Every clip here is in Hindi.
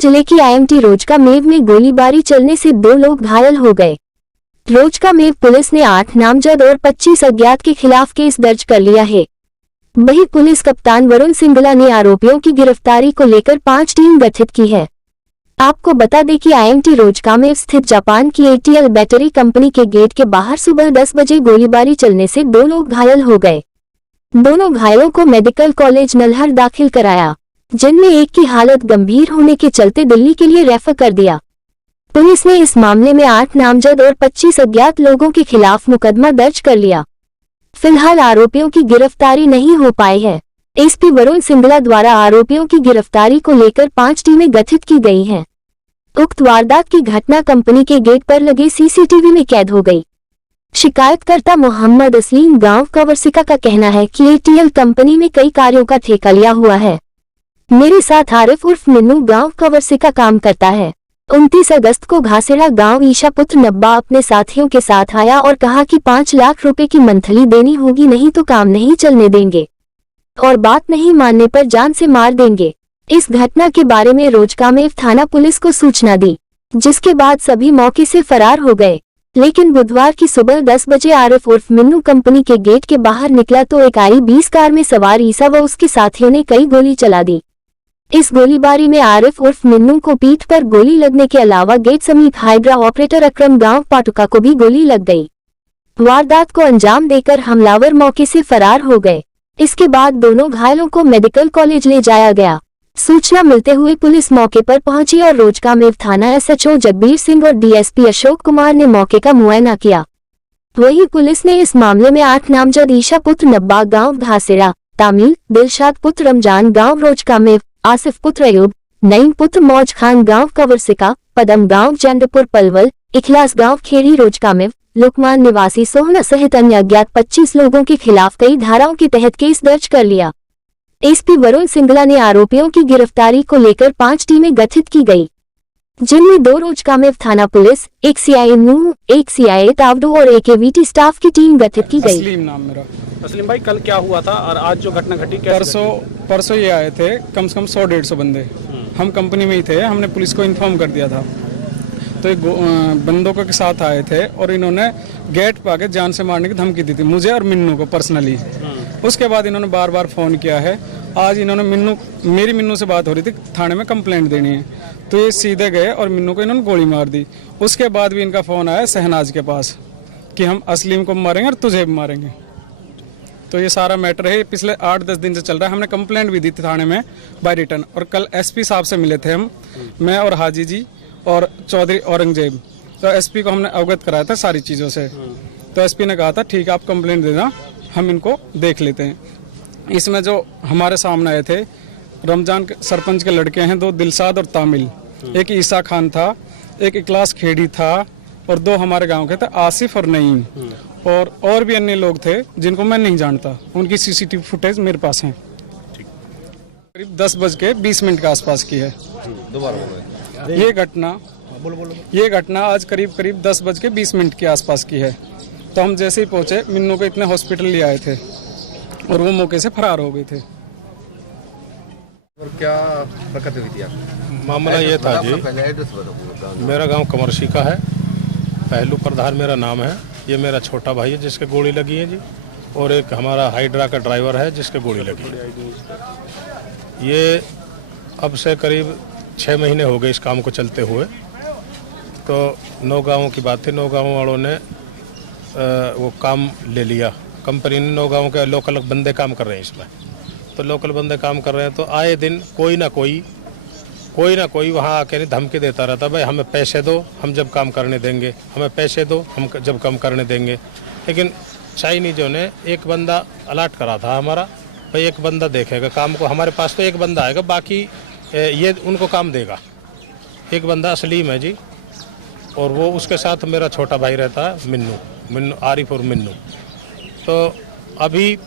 जिले की IMT रोजकामेव में गोलीबारी चलने से 2 लोग घायल हो गए। रोजकामेव पुलिस ने 8 नामजद और 25 अज्ञात के खिलाफ केस दर्ज कर लिया है। वहीं पुलिस कप्तान वरुण सिंगला ने आरोपियों की गिरफ्तारी को लेकर 5 टीम गठित की है। आपको बता दें कि IMT रोजकामेव स्थित जापान की ATL बैटरी कंपनी के गेट के बाहर सुबह 10 बजे गोलीबारी चलने से 2 लोग घायल हो गए। दोनों घायलों को मेडिकल कॉलेज नल्हर दाखिल कराया, जिनमें एक की हालत गंभीर होने के चलते दिल्ली के लिए रेफर कर दिया। पुलिस ने इस मामले में 8 नामजद और 25 अज्ञात लोगों के खिलाफ मुकदमा दर्ज कर लिया। फिलहाल आरोपियों की गिरफ्तारी नहीं हो पाई है। SP वरुण सिंगला द्वारा आरोपियों की गिरफ्तारी को लेकर 5 टीमें गठित की गई हैं। उक्त वारदात की घटना कंपनी के गेट पर लगे CCTV में कैद हो गई। शिकायतकर्ता मोहम्मद असलीम गांव कवरसिका का कहना है कि ATL कंपनी में कई कार्यों का ठेका लिया हुआ है। मेरे साथ आरिफ उर्फ मिन्नू गांव कवरसिका काम करता है। 29 अगस्त को घासेड़ा गांव ईशा पुत्र नब्बा अपने साथियों के साथ आया और कहा कि 5 लाख रुपए की मंथली देनी होगी, नहीं तो काम नहीं चलने देंगे और बात नहीं मानने पर जान से मार देंगे। इस घटना के बारे में रोजकामेव थाना पुलिस को सूचना दी, जिसके बाद सभी मौके से फरार हो गए। लेकिन बुधवार की सुबह 10 बजे आरिफ उर्फ मिन्नू कंपनी के गेट के बाहर निकला तो एक I-20 कार में सवार ईसा व उसके साथियों ने कई गोली चला दी। इस गोलीबारी में आरिफ उर्फ मिन्नू को पीठ पर गोली लगने के अलावा गेट समीप हाइड्रा ऑपरेटर अकरम गांव पाटुका को भी गोली लग गई। वारदात को अंजाम देकर हमलावर मौके से फरार हो गए। इसके बाद दोनों घायलों को मेडिकल कॉलेज ले जाया गया। सूचना मिलते हुए पुलिस मौके पर पहुंची और रोजकामेव थाना SHO जगबीर सिंह और DSP अशोक कुमार ने मौके का मुआयना किया। वहीं पुलिस ने इस मामले में 8 नामजद ईशा पुत्र नब्बा गांव घासेड़ा, तामिल, दिलशाद पुत्र रमजान गांव रोजकामेव, आसिफ पुत्र अयूब, नईम पुत्र मौज खान गांव कवरसिका, पदम गांव जंडपुर पलवल, इखलास गांव खेड़ी रोजकामेव, लुकमान निवासी सोहना सहित अन्य अज्ञात 25 लोगों के खिलाफ कई धाराओं के तहत केस दर्ज कर लिया। SP वरुण सिंगला ने आरोपियों की गिरफ्तारी को लेकर 5 टीमें गठित की गई, जिनमें 2 रोजकामेव थाना पुलिस, एक CI नूह, एक CI तावडो और एक AVT स्टाफ की टीम गठित की गई। असलीम नाम मेरा। असलीम भाई, कल क्या हुआ था और आज जो घटना घटी कैसे? परसों ये आए थे कम से कम 100-150 बंदे। हम कंपनी में ही थे, हमने पुलिस को इन्फॉर्म कर दिया था। तो एक बंदों के साथ आए थे और इन्होंने गेट पर आके जान से मारने की धमकी दी थी मुझे और मिन्नू को पर्सनली। उसके बाद इन्होंने बार बार फ़ोन किया है। आज इन्होंने मेरी मिन्नू से बात हो रही थी, थाने में कंप्लेंट देनी है, तो ये सीधे गए और मिन्नू को इन्होंने गोली मार दी। उसके बाद भी इनका फ़ोन आया शहनाज के पास कि हम असलीम को मारेंगे और तुझे भी मारेंगे। तो ये सारा मैटर है, पिछले 8-10 दिन से चल रहा है। हमने कंप्लेंट भी दी थी थाने में बाय रिटर्न और कल SP साहब से मिले थे हम, मैं और हाजी जी और चौधरी औरंगजेब। तो SP को हमने अवगत कराया था सारी चीज़ों से। तो SP ने कहा था ठीक है आप कंप्लेंट देना, हम इनको देख लेते हैं। इसमें जो हमारे सामने आए थे रमजान के सरपंच के लड़के हैं, 2 दिलशाद और तामिल, एक ईसा खान था, एक इखलास खेड़ी था और 2 हमारे गांव के थे आसिफ और नईम, और भी अन्य लोग थे जिनको मैं नहीं जानता। उनकी CCTV फुटेज मेरे पास है। करीब 10:20 के आसपास की है ये घटना आज करीब 10:20 के आसपास की है। तो हम जैसे ही पहुंचे मिन्नू को इतने हॉस्पिटल ले आए थे और वो मौके से फरार हो गए थे। और क्या हरकत हुई थी आपको? मामला ये था जी, मेरा गांव कमरसिका है, पहलू प्रधान मेरा नाम है। ये मेरा छोटा भाई है जिसके गोली लगी है जी, और एक हमारा हाइड्रा का ड्राइवर है जिसके गोली लगी है। ये अब से करीब 6 महीने हो गए इस काम को चलते हुए। तो 9 गाँवों की बात थी, 9 गाँव वालों ने वो काम ले लिया। कंपनी ने 9 गाँव के लोकल बंदे काम कर रहे हैं इसमें। तो लोकल बंदे काम कर रहे हैं तो आए दिन कोई ना कोई वहाँ आके धमकी देता रहता, भाई हमें पैसे दो, हम जब काम करने देंगे, हमें पैसे दो, हम जब काम करने देंगे। लेकिन चाइनीजों ने एक बंदा अलर्ट करा था हमारा, भाई एक बंदा देखेगा काम को, हमारे पास तो एक बंदा आएगा, बाकी ये उनको काम देगा। एक बंदा असलीम है जी, और वो उसके साथ मेरा छोटा भाई रहता है मिन्नू, आरिफ और मिन्नू। तो अभी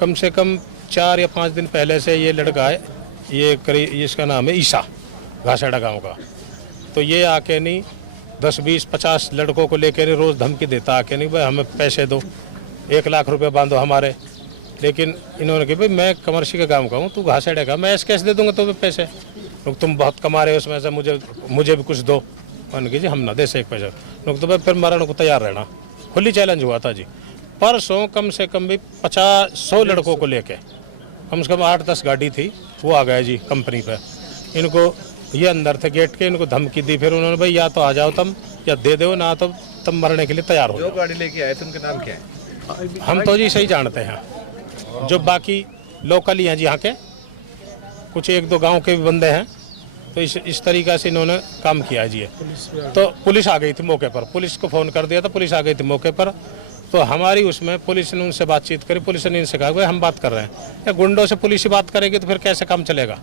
कम से कम 4 या 5 दिन पहले से ये लड़का है, ये करीब इसका नाम है ईसा, घासेड़ा गांव का। तो ये आके नहीं 10, 20, 50 लड़कों को लेकर नहीं रोज़ धमकी देता आके नहीं, भाई हमें पैसे दो, 1 लाख रुपए बांधो हमारे। लेकिन इन्होंने कहा भाई मैं कमरसी के गांव का हूँ, तू घासेड़े का, मैं ऐसे कैसे दे दूँगा तुम्हें पैसे। लोग तुम बहुत कमा रहे हो उसमें से, मुझे भी कुछ दो। मैंने कहा जी हम ना दे से एक पैसा। लोग तो भाई फिर मरण को तैयार रहना। खुली चैलेंज हुआ था जी। परसों कम से कम भी 50-100 लड़कों को लेके कम से कम 8-10 गाड़ी थी, वो आ गए जी कंपनी पे। इनको ये अंदर थे गेट के, इनको धमकी दी। फिर उन्होंने भाई या तो आ जाओ तुम, या दे दो, ना तो तुम मरने के लिए तैयार हो जो जाओ। गाड़ी लेके आए थे उनके नाम क्या है? हम तो जी सही जानते हैं, जो बाकी लोकल ही हैं जी यहाँ के, कुछ 1-2 गांव के भी बंदे हैं। तो इस तरीक़े से इन्होंने काम किया जी। तो पुलिस आ गई थी मौके पर, पुलिस को फ़ोन कर दिया था, पुलिस आ गई थी मौके पर। तो हमारी उसमें पुलिस ने उनसे बातचीत करी। पुलिस ने इनसे कहा भाई हम बात कर रहे हैं, या गुंडों से पुलिस ही बात करेगी तो फिर कैसे काम चलेगा?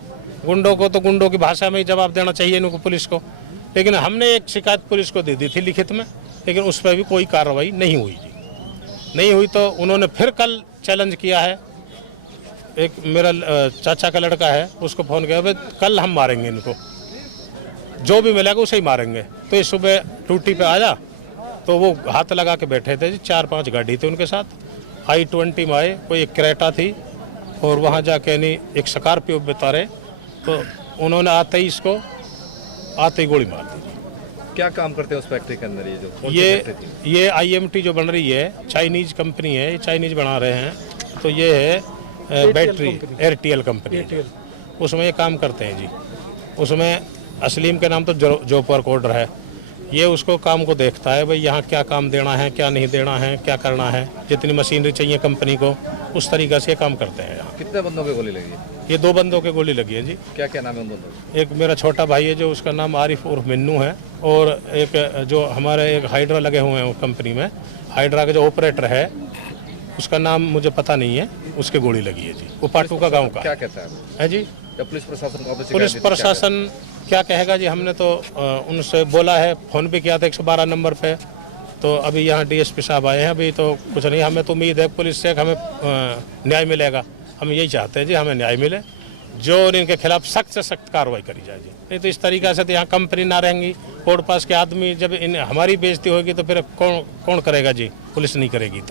गुंडों को तो गुंडों की भाषा में ही जवाब देना चाहिए इनको, पुलिस को। लेकिन हमने एक शिकायत पुलिस को दे दी थी लिखित में, लेकिन उस पर भी कोई कार्रवाई नहीं हुई जी। नहीं हुई तो उन्होंने फिर कल चैलेंज किया है। एक मेरा चाचा का लड़का है, उसको फ़ोन किया भाई कल हम मारेंगे इनको, जो भी मिलेगा उसे ही मारेंगे। तो इस सुबह ड्यूटी पे आया तो वो हाथ लगा के बैठे थे जी। 4-5 गाड़ी थी उनके साथ, I-20 में आए, कोई एक क्रेटा थी और वहाँ जाके नहीं एक स्कॉर्पियो बता रहे। तो उन्होंने आते ही इसको गोली मार दी। क्या काम करते हैं उस फैक्ट्री के अंदर? ये जो कौन सी फैक्ट्री थी? ये IMT जो बन रही है, चाइनीज कंपनी है, ये चाइनीज बना रहे हैं। तो ये है बैटरी एयरटेल कंपनी है, उसमें ये काम करते हैं जी। उसमें असलीम के नाम तो जोपर कोडर है। ये उसको काम को देखता है भाई यहाँ क्या काम देना है, क्या नहीं देना है, क्या करना है, जितनी मशीनरी चाहिए कंपनी को, उस तरीक़े से ये काम करते हैं यहाँ। कितने बंदों की गोली लगी है? ये 2 बंदों के गोली लगी है जी। क्या क्या नाम है उन बंदों के? एक मेरा छोटा भाई है जो उसका नाम आरिफ उर्फ मिन्नू है, और एक जो हमारे एक हाइड्रा लगे हुए हैं कंपनी में, हाइड्रा का जो ऑपरेटर है उसका नाम मुझे पता नहीं है, उसके गोली लगी है जी। वो पाटू का गाँव का क्या कहता है जी। जब पुलिस प्रशासन को पुलिस प्रशासन क्या कहेगा जी? हमने तो उनसे बोला है, फ़ोन भी किया था 112 नंबर पे। तो अभी यहाँ DSP साहब आए हैं, अभी तो कुछ नहीं। हमें तो उम्मीद है पुलिस से हमें न्याय मिलेगा। हम यही चाहते हैं जी, हमें न्याय मिले, जो इनके खिलाफ सख्त से सख्त कार्रवाई करी जाए जी। नहीं तो इस तरीक़े से तो यहाँ कंपनी ना रहेंगी। रोड पास के आदमी जब हमारी बेइज्जती होगी तो फिर कौन करेगा जी? पुलिस नहीं करेगी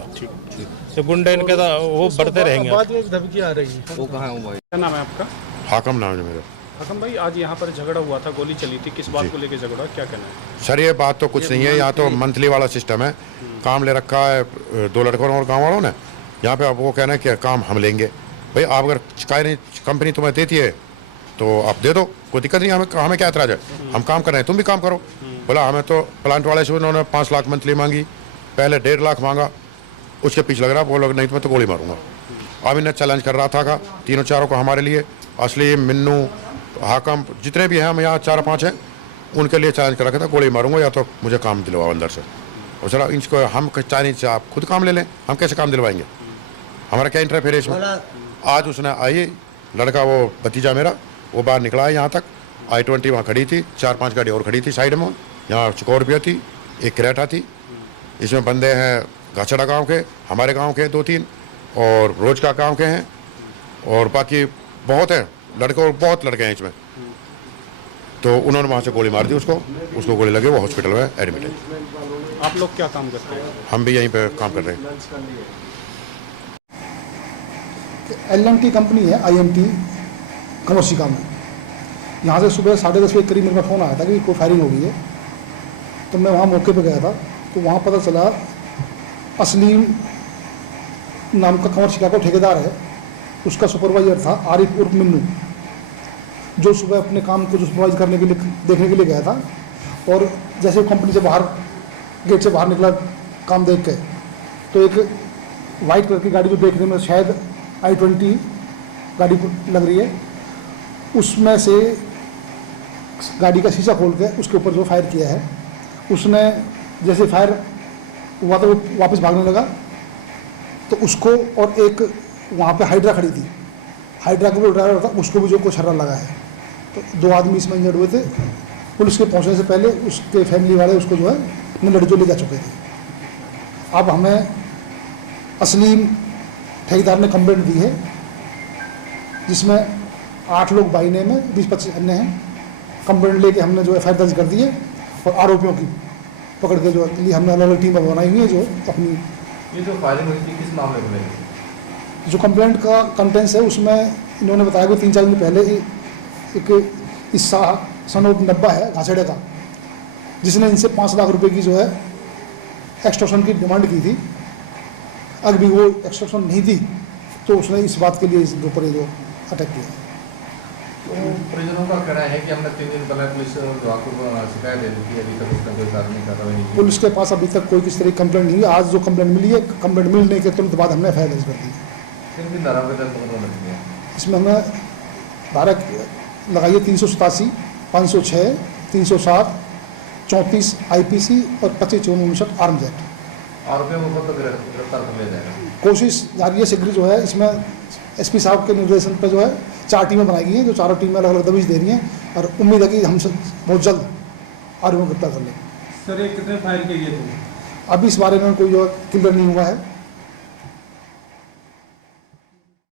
तो गुंडे इनके तो वो बढ़ते रहेंगे। बाद में धमकी आ रही है। वो कहाँ है भाई? क्या नाम है आपका? हाकम नाम है मेरा। हाकम भाई, आज यहाँ पर झगड़ा हुआ था, गोली चली थी, किस बात को लेकर झगड़ा, क्या कहना है? सर ये बात तो कुछ नहीं है, यहाँ तो मंथली वाला सिस्टम है। काम ले रखा है 2 लड़कों और गांव वालों ने। यहाँ पे अब वो कहना है कि काम हम लेंगे। भाई आप अगर शिकायत नहीं, कंपनी तुम्हें देती है तो आप दे दो, कोई दिक्कत नहीं। हमें क्या एतराज है? हम काम कर रहे हैं, तुम भी काम करो। बोला हमें तो प्लांट वाले से उन्होंने 5 लाख मंथली मांगी, पहले 1.5 लाख मांगा, उसके पीछे लग रहा। वो लोग नहीं तो मैं तो गोली मारूंगा। अब इन्हें चैलेंज कर रहा था 3-4 को हमारे लिए, असली मिन्नू हाकम जितने भी हैं, हम यहाँ 4-5 हैं, उनके लिए चैलेंज कर रखा था गोली मारूंगा या तो मुझे काम दिलवाओ अंदर से। और चला इनको हम चाइनीज से आप खुद काम ले लें, हम कैसे काम दिलवाएंगे? हमारा क्या इंटरफेयर है इसमें? आज उसने आई लड़का, वो भतीजा मेरा, वो बाहर निकला है यहाँ तक। I-20 वहाँ खड़ी थी, 4-5 गाड़ी और खड़ी थी साइड में। यहाँ स्कॉर्पियो थी, एक क्रेटा थी। इसमें बंदे हैं गाछड़ा गाँव के, हमारे गाँव के 2-3, और रोज का गाँव के हैं, और बाकी बहुत हैं लड़के, और बहुत लड़के हैं इसमें। तो उन्होंने वहाँ से गोली मार दी उसको गोली लगी, वो हॉस्पिटल में एडमिट है। आप लोग क्या काम करते हैं? हम भी यहीं पे काम कर रहे हैं। LNT कंपनी है, IMT कमर्शिका में। यहाँ से सुबह 10:30 बजे करीब मेरे पास फ़ोन आया था कि कोई फायरिंग हो गई है। तो मैं वहाँ मौके पे गया था, तो वहाँ पता चला असलीम नाम का कमर्शिका का ठेकेदार है, उसका सुपरवाइजर था आरिफ उर्फ मिन्नू, जो सुबह अपने काम को सुपरवाइज करने के लिए देखने के लिए गया था। और जैसे वो कंपनी से बाहर गेट से बाहर निकला काम देख के, तो एक वाइट कलर की गाड़ी जो देखने में शायद I-20 गाड़ी लग रही है, उसमें से गाड़ी का शीशा खोल के उसके ऊपर जो फायर किया है, उसने जैसे फायर हुआ तो वो वापस भागने लगा। तो उसको और एक वहाँ पे हाइड्रा खड़ी थी, हाइड्रा का जो ड्राइवर था उसको भी जो कोई शर्रा लगा है। तो 2 आदमी इसमें इंजर्ड हुए थे। पुलिस के पहुँचने से पहले उसके फैमिली वाले उसको जो है नलड़जो ले जा चुके थे। अब हमें असलीम ठेकेदार ने कंप्लेंट दी है, जिसमें 8 लोग बाई नेम है, 20-25 अन्य हैं। कंप्लेंट लेके हमने जो FIR दर्ज कर दी है, और आरोपियों की पकड़ के जो लिए हमने अलग अलग टीम बनाई हुई है। जो अपनी ये जो फायरिंग हुई थी किस मामले में हुई? जो कंप्लेंट का कंटेंट्स है उसमें इन्होंने बताया कि 3-4 दिन पहले एक इस सनोट नब्बा है घासेड़े का, जिसने इनसे 5 लाख रुपए की जो है एक्सटॉर्शन की डिमांड की थी। अगर भी वो एक्सटॉर्शन नहीं थी तो उसने इस बात के लिए इस ऊपर जो अटैक किया। तो परिजनों का कहना है कि हमने 3 दिन पहले पुलिस विभाग को शिकायत दे दी थी, अभी तक उसका कोई कार्रवाई नहीं की। पुलिस के पास अभी तक कोई किसी तरह की कंप्लेंट नहीं है। आज जो कंप्लेंट मिली है, कंप्लेंट मिलने के तुरंत बाद हमने एफआईआर दर्ज कर दी। किन धाराओं के तहत मुकदमा दर्ज किया? इसमें हमने धारा लगाई है 387, 506, 307, 34 IPC और 25/59 आर्म्स एक्ट। आरोपियों को कब तक गिरफ्तार कर लिया जाएगा? कोशिश जारी है शीघ्र जो है। इसमें SP साहब के निर्देशन पर जो है 4 टीमें बनाई गई हैं, जो चारों टीमें अलग अलग दबिश दे रही हैं और उम्मीद है कि हम सब बहुत जल्द आरोपियों को गिरफ्तार कर लेंगे। सर ये कितने फायर किए थे? अभी इस बारे में कोई जो क्लियर नहीं हुआ है।